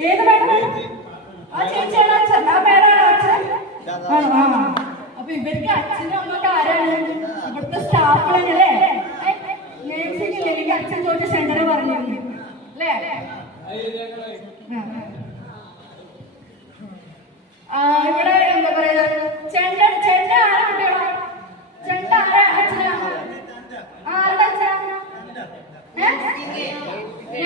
ഏത് പേരാണ് ആ പേരാണ്. അപ്പൊ ഇവർക്ക് അച്ഛനും അമ്മയ്ക്ക് ആരാണ്? ഇവിടുത്തെ സ്റ്റാഫാണ് അല്ലേ? ഇല്ലേ എനിക്ക് അച്ഛൻ ചോദിച്ച സെന്റർ പറഞ്ഞു. അല്ലേ? ഇവിടെ എന്താ പറയാ ചെണ്ട ചെണ്ട ആരാ കുട്ടികളാ ചെണ്ട ആരാ അച്ഛനാ ആരുടെ അച്ഛനാ ഏ? നഴ്സിംഗ് അച്ഛനാ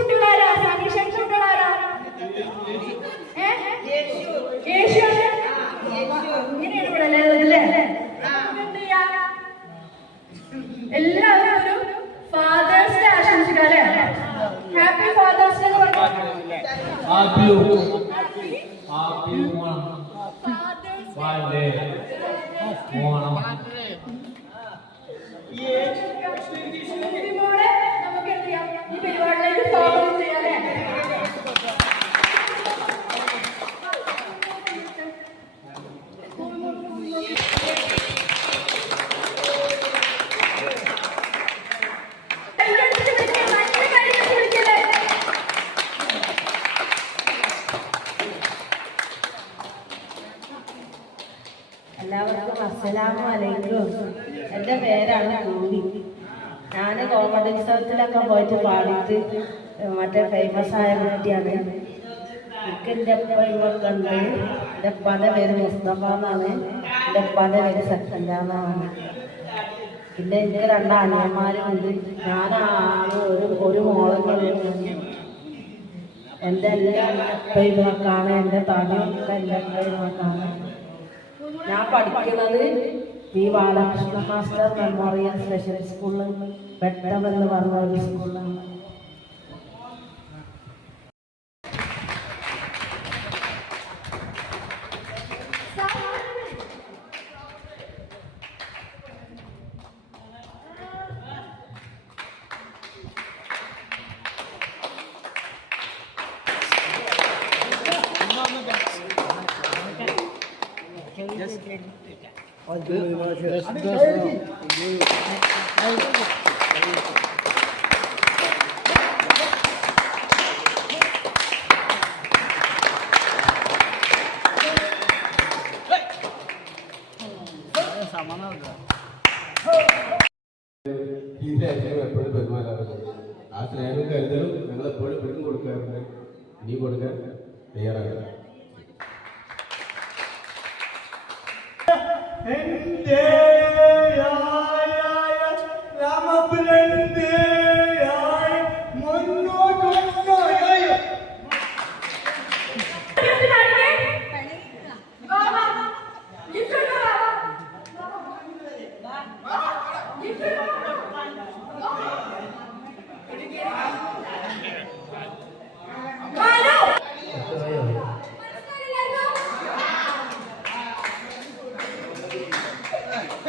Happy. Happy one. Day. എല്ലാവർക്കും അസ്സലാമു അലൈക്കും. എന്റെ പേരാണ് കൂലി ഞാൻ കോമഡി ഉത്സവത്തിലൊക്കെ പോയിട്ട് പാടിയിട്ട് മറ്റേ ഫേമസ് ആയ കുട്ടിയാണ്. എനിക്ക് എന്റെ അപ്പയൊക്കെ ഉണ്ട് എന്റെ അപ്പാന്റെ പേര് മുസ്തഫ എന്നാണ്. എന്റെ പല പേര് സക്കല്ല പിന്നെ എനിക്ക് രണ്ട് അനിയന്മാരുണ്ട്. ഞാനാണ് ഒരു ഒരു മോളും എന്റെ എല്ലാ അപ്പയുമൊക്കെയാണ് എന്റെ തടിയൊക്കെ എന്റെ അപ്പയുമൊക്കെയാണ് ഞാൻ പഠിക്കുന്നത് P Balakrishna master memorial special സ്കൂളിൽ വെട്ടം എന്ന് പറഞ്ഞ ഒരു സ്കൂളിലാണ്. ഇതായിരിക്കും എപ്പോഴും പെരുമാറാറുള്ളത് ആ സ്നേഹവും കരുതലും ഞങ്ങൾ എപ്പോഴും വീണ്ടും കൊടുക്കാറുണ്ട് ഇനി കൊടുക്കാൻ and there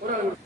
これは